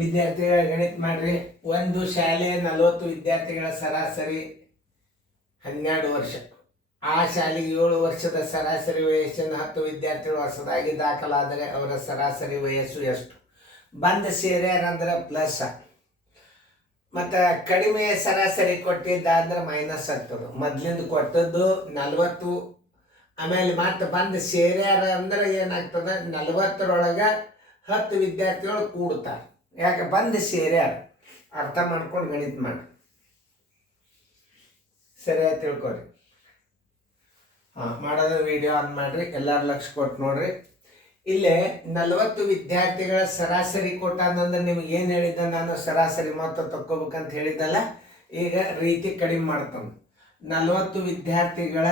ವಿದ್ಯಾರ್ಥಿಗಳ ಗಣಿತ ಮಾಡ್ರಿ. ಒಂದು ಶಾಲೆಯ 40 ವಿದ್ಯಾರ್ಥಿಗಳ ಸರಾಸರಿ 12 ವರ್ಷ. ಆ ಶಾಲೆಗೆ 7 ವರ್ಷದ ಸರಾಸರಿ ವಯಸ್ಸಿನ 10 ವಿದ್ಯಾರ್ಥಿಗಳು ಹೊಸದಾಗಿ ದಾಖಲಾದರೆ ಅವರ ಸರಾಸರಿ ವಯಸ್ಸು ಎಷ್ಟು? ಬಂದ ಸೇರ್ಯಾರ ಅಂದ್ರೆ ಪ್ಲಸ್, ಮತ್ತು ಕಡಿಮೆ ಸರಾಸರಿ ಕೊಟ್ಟಿದ್ದಾದ್ರೆ ಮೈನಸ್ ಆಗ್ತದೆ. ಮೊದ್ಲಿಂದ ಕೊಟ್ಟದ್ದು 40, ಆಮೇಲೆ ಮತ್ತೆ ಬಂದು ಸೇರ್ಯಾರ ಅಂದ್ರೆ ಏನಾಗ್ತದೆ, 40ರೊಳಗೆ 10 ವಿದ್ಯಾರ್ಥಿಗಳು ಕೂಡ್ತಾರೆ. ಯಾಕೆ ಬಂದು ಸೇರ್ಯಾರ, ಅರ್ಥ ಮಾಡ್ಕೊಂಡು ಗಣಿತ ಮಾಡಿ ಸರಿಯಾಗಿ ತಿಳ್ಕೊರಿ. ಮಾಡೋದು ವಿಡಿಯೋ ಆನ್ ಮಾಡಿರಿ, ಎಲ್ಲರೂ ಲಕ್ಷ ಕೊಟ್ಟು ನೋಡ್ರಿ. ಇಲ್ಲೇ 40 ವಿದ್ಯಾರ್ಥಿಗಳ ಸರಾಸರಿ ಕೊಟ್ಟಾನಂದ್ರೆ ನಿಮ್ಗೆ ಏನು ಹೇಳಿದ್ದ ನಾನು, ಸರಾಸರಿ ಮೊತ್ತ ತಕ್ಕೋಬೇಕಂತ ಹೇಳಿದ್ದಲ್ಲ. ಈಗ ರೀತಿ ಕಡಿಮೆ ಮಾಡ್ತಾನೆ. 40 ವಿದ್ಯಾರ್ಥಿಗಳ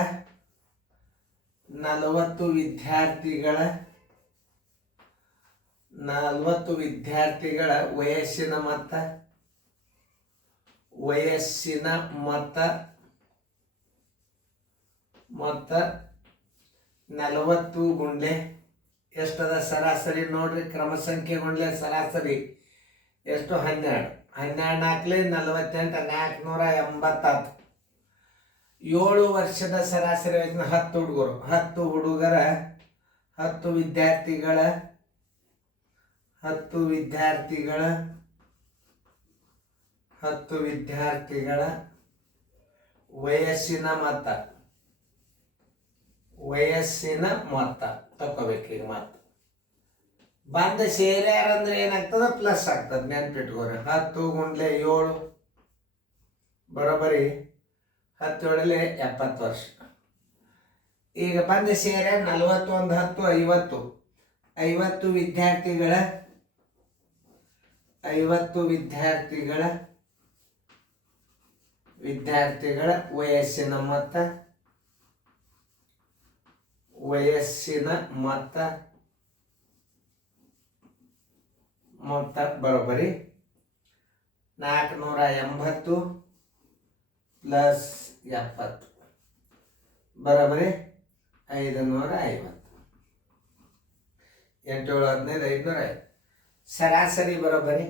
ವಯಸ್ಸಿನ ಮೊತ್ತ 40 ಗುಂಡ್ಲೆ ಎಷ್ಟದ ಸರಾಸರಿ ನೋಡ್ರಿ. ಕ್ರಮ ಸಂಖ್ಯೆ ಗುಂಡ್ಲೆ ಸರಾಸರಿ ಎಷ್ಟು? 12. 12 48, 480. 7 ವರ್ಷದ ಸರಾಸರಿ 10 ಹುಡುಗರು. 10 ಹುಡುಗರ 10 ವಿದ್ಯಾರ್ಥಿಗಳ ವಯಸ್ಸಿನ ಮೊತ್ತ ತಗೋಬೇಕು. ಈಗ ಮತ್ತೆ ಬಂದ ಸೇರ್ಯಾರ ಅಂದ್ರೆ ಏನಾಗ್ತದ, ಪ್ಲಸ್ ಆಗ್ತದೆ. ನೆನ್ಪಿಟ್ಕೋರಿ. 10 ಗುಂಡ್ಲೆ 7 ಬರೋಬ್ಬರಿ 17 70 ವರ್ಷ. ಈಗ ಬಂದ ಸೇರ್ಯಾರ 40 1 10 50 ವಿದ್ಯಾರ್ಥಿಗಳ ವಯಸ್ಸಿನ ಮೊತ್ತ ಬರೋಬ್ಬರಿ 480 ಪ್ಲಸ್ 70 ಬರೋಬ್ಬರಿ 550. 8 7 15 550. ಸರಾಸರಿ ಬರೋಬ್ಬರಿ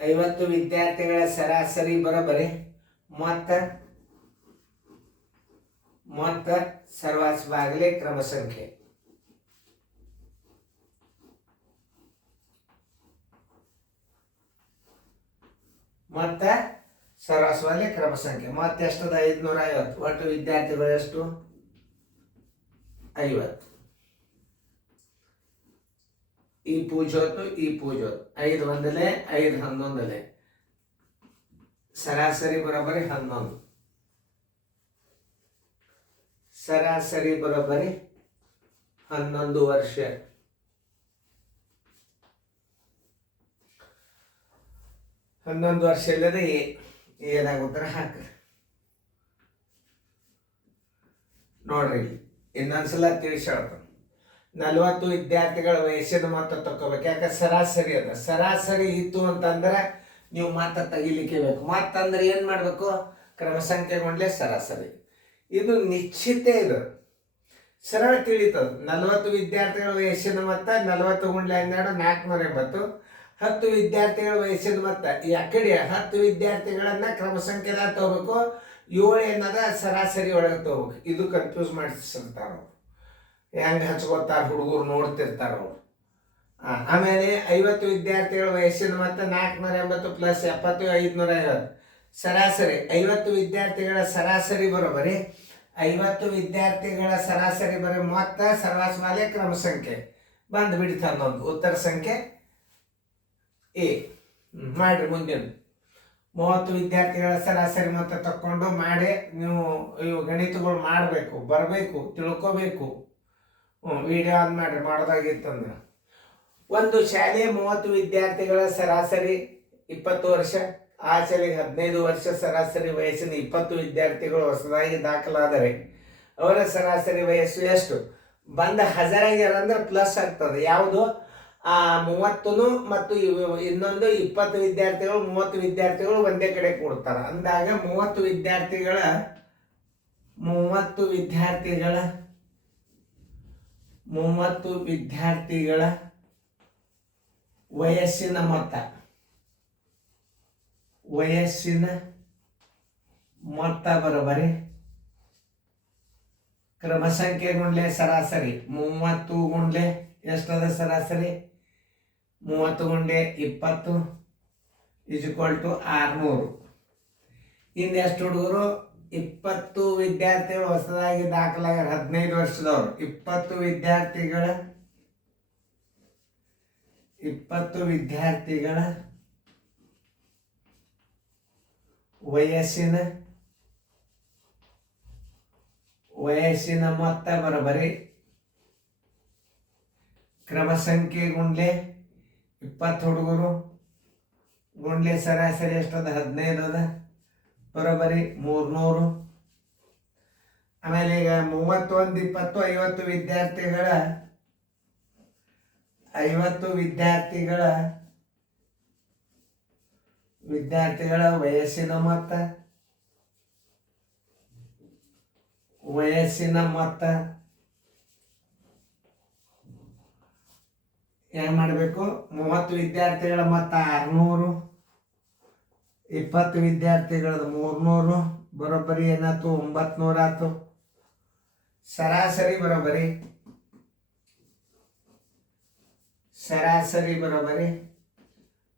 50 ವಿದ್ಯಾರ್ಥಿಗಳ ಸರಾಸರಿ ಬರೋಬ್ಬರಿ ಮೊತ್ತ ಸರ್ವಾಸ ಬಾಗಿಲೆ ಕ್ರಮ ಸಂಖ್ಯೆ. ಮೊತ್ತ ಸರ್ವಾಸವಾಗಲಿ ಕ್ರಮ ಸಂಖ್ಯೆ. ಮತ್ತೆ ಎಷ್ಟದ? 550. ಒಟ್ಟು ವಿದ್ಯಾರ್ಥಿಗಳು ಎಷ್ಟು? 50. ಈ ಪೂಜೋತು 5 ಒಂದಲೆ 5 11. ಸರಾಸರಿ ಬರೋಬ್ಬರಿ 11. ಸರಾಸರಿ ಬರೋಬ್ಬರಿ 11 ವರ್ಷ. 11 ವರ್ಷ ಇಲ್ಲದೆ ಏನಾಗುತ್ತರ ಹಾಕ್ರಿ ನೋಡ್ರಿ. ಇನ್ನೊಂದ್ಸಲ ತಿಳಿಸಿ ಹೇಳ್ತಾನೆ. 40 ವಿದ್ಯಾರ್ಥಿಗಳ ವಯಸ್ಸಿನ ಮೊತ್ತ ತಕ್ಕೋಬೇಕು. ಯಾಕೆ ಸರಾಸರಿ ಅದ. ಸರಾಸರಿ ಇತ್ತು ಅಂತಂದ್ರೆ ನೀವು ಮಾತ್ರ ತೆಗಿಲಿಕ್ಕೆ ಬೇಕು. ಮತ್ತಂದ್ರೆ ಏನು ಮಾಡಬೇಕು? ಕ್ರಮ ಸಂಖ್ಯೆಗೊಂಡ್ಲೆ ಸರಾಸರಿ. ಇದು ನಿಶ್ಚಿತ, ಇದು ಸರಳ ತಿಳಿತದ. 40 ವಿದ್ಯಾರ್ಥಿಗಳ ವಯಸ್ಸಿನ ಮೊತ್ತ 40 ಗುಂಡ್ಲೆ 12 480. 10 ವಿದ್ಯಾರ್ಥಿಗಳ ವಯಸ್ಸಿನ ಮೊತ್ತ ಈ ಕಡೆ 10 ವಿದ್ಯಾರ್ಥಿಗಳನ್ನ ಕ್ರಮ ಸಂಖ್ಯೆದಾಗ ತಗೋಬೇಕು. 7 ಏನದ ಸರಾಸರಿ ಒಳಗೆ ತಗೋಬೇಕು. ಇದು ಕನ್ಫ್ಯೂಸ್ ಮಾಡಿಸಿರ್ತಾರ ಅವ್ರು. ಹೆಂಗೆ ಹಚ್ಕೋತಾರ ಹುಡುಗರು ನೋಡ್ತಿರ್ತಾರ ಅವ್ರು. ಆಮೇಲೆ 50 ವಿದ್ಯಾರ್ಥಿಗಳ ವಯಸ್ಸಿನ ಮೊತ್ತ 480 ಪ್ಲಸ್ 70 550. ಸರಾಸರಿ 50 ವಿದ್ಯಾರ್ಥಿಗಳ ಸರಾಸರಿ ಬರೋಬ್ಬರಿ 50 ವಿದ್ಯಾರ್ಥಿಗಳ ಸರಾಸರಿ ಬರೋ ಮೊತ್ತ ಸರ್ವಾಸಮಾಲೆ ಕ್ರಮ ಸಂಖ್ಯೆ ಬಂದು ಬಿಡ್ತಾನೆ. ಒಂದು ಉತ್ತರ ಸಂಖ್ಯೆ ಎ ಮಾಡ್ರಿ. ಮುಂದಿನ 30 ವಿದ್ಯಾರ್ಥಿಗಳ ಸರಾಸರಿ ಮೊತ್ತ ತಕ್ಕೊಂಡು ಮಾಡಿ ನೀವು ಇವು ಗಣಿತಗಳು ಮಾಡಬೇಕು, ಬರಬೇಕು, ತಿಳ್ಕೋಬೇಕು. ವಿಡಿಯೋ ಆನ್ ಮಾಡ್ರಿ ಮಾಡೋದಾಗಿತ್ತಂದ್ರೆ. ಒಂದು ಶಾಲೆಯ 30 ವಿದ್ಯಾರ್ಥಿಗಳ ಸರಾಸರಿ 20 ವರ್ಷ. ಆ ಶಾಲೆಗೆ 15 ವರ್ಷ ಸರಾಸರಿ ವಯಸ್ಸಿನ 20 ವಿದ್ಯಾರ್ಥಿಗಳು ಹೊಸದಾಗಿ ದಾಖಲಾದರೆ ಅವರ ಸರಾಸರಿ ವಯಸ್ಸು ಎಷ್ಟು? ಬಂದ ಹಜಾರಾಗ್ಯಾರ ಅಂದ್ರೆ ಪ್ಲಸ್ ಆಗ್ತದೆ. ಯಾವುದು? 30 ಮತ್ತು ಇನ್ನೊಂದು 20 ವಿದ್ಯಾರ್ಥಿಗಳು 30 ವಿದ್ಯಾರ್ಥಿಗಳು ಒಂದೇ ಕಡೆ ಕೂಡ್ತಾರೆ ಅಂದಾಗ 30 ವಿದ್ಯಾರ್ಥಿಗಳ ವಯಸ್ಸಿನ ಮೊತ್ತ ಬರೋಬರಿ ಕ್ರಮ ಸಂಖ್ಯೆ ಗುಂಡ್ಲೆ ಸರಾಸರಿ 30 ಗುಂಡ್ಲೆ ಎಷ್ಟದ ಸರಾಸರಿ 30 ಗುಂಡ್ಲೆ 20 = 600. ಇನ್ನೆಷ್ಟು ಹುಡುಗರು 20 ವಿದ್ಯಾರ್ಥಿಗಳು ಹೊಸದಾಗಿ ದಾಖಲಾಗ್ಯಾರ 15 ವರ್ಷದವ್ರು 20 ವಿದ್ಯಾರ್ಥಿಗಳ ವಯಸ್ಸಿನ ಮೊತ್ತ ಬರೋಬರಿ ಕ್ರಮ ಸಂಖ್ಯೆ ಗುಂಡ್ಲೆ 20 ಹುಡುಗರು ಗುಂಡ್ಲೆ ಸರಾಸರಿ ಎಷ್ಟದ 15 ಅದ ಬರೋಬರಿ 300. ಆಮೇಲೆ ಈಗ 31 20 50 ವಿದ್ಯಾರ್ಥಿಗಳ ವಯಸ್ಸಿನ ಮೊತ್ತ ಏನ್ ಮಾಡಬೇಕು? 30 ವಿದ್ಯಾರ್ಥಿಗಳ ಮೊತ್ತ 600, 20 ವಿದ್ಯಾರ್ಥಿಗಳದ್ದು 300 ಬರೋಬ್ಬರಿ ಏನಾಯ್ತು? 900 ಆಯ್ತು. ಸರಾಸರಿ ಬರೋಬ್ಬರಿ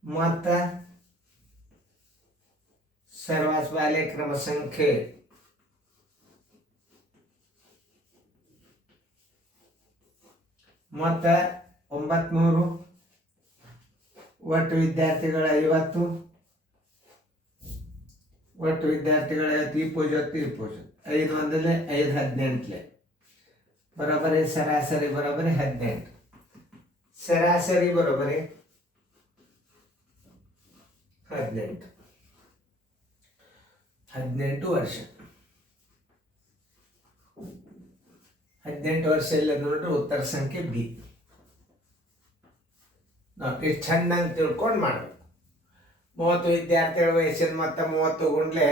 ಮೊತ್ತ ಸರ್ವಸ್ವಾಲೆ ಕ್ರಮ ಸಂಖ್ಯೆ ಮೊತ್ತ 900, ಒಟ್ಟು ವಿದ್ಯಾರ್ಥಿಗಳ 50, ಈ ಪೂಜೆ 5 ಒಂದಲೆ 5 18 ಬರೋಬ್ಬರಿ ಸರಾಸರಿ ಬರೋಬ್ಬರಿ 18. ಸರಾಸರಿ ಬರೋಬ್ಬರಿ 18 ವರ್ಷ. 18 ವರ್ಷ ಇಲ್ಲ ನೋಡ್ರಿ ಉತ್ತರ ಸಂಖ್ಯೆ ಬಿ. ನಾವು ಇಷ್ಟು ಚೆನ್ನಾಗಿ ತಿಳ್ಕೊಂಡು ಮಾಡಬೇಕು. 30 ವಿದ್ಯಾರ್ಥಿಗಳ ವಯಸ್ಸಿನ ಮೊತ್ತ 30 ಗುಂಡ್ಲೆ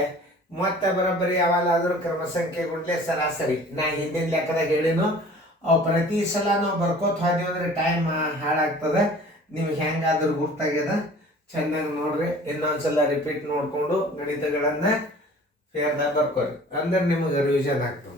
ಮೊತ್ತ ಬರೋಬ್ಬರಿ ಯಾವಾಗಲಾದರೂ ಕ್ರಮ ಸಂಖ್ಯೆ ಗುಂಡ್ಲೆ ಸರಾಸರಿ. ನಾ ಹಿಂದಿನ ಲೆಕ್ಕದಾಗ ಹೇಳಿನು, ಅವು ಪ್ರತಿ ಸಲ ನಾವು ಬರ್ಕೋತ ಹೋದ್ವಿ ಅಂದ್ರೆ ಟೈಮ್ ಹಾಳಾಗ್ತದೆ. ನಿಮ್ಗೆ ಹೆಂಗಾದ್ರೂ ಗುರ್ತಾಗ್ಯದ, ಚೆನ್ನಾಗಿ ನೋಡ್ರಿ. ಇನ್ನೊಂದ್ಸಲ ರಿಪೀಟ್ ನೋಡಿಕೊಂಡು ಗಣಿತಗಳನ್ನು ಫೇರ್ದಾಗ ಬರ್ಕೋರಿ, ಅಂದ್ರೆ ನಿಮಗೆ ರಿವಿಷನ್ ಆಗ್ತದೆ.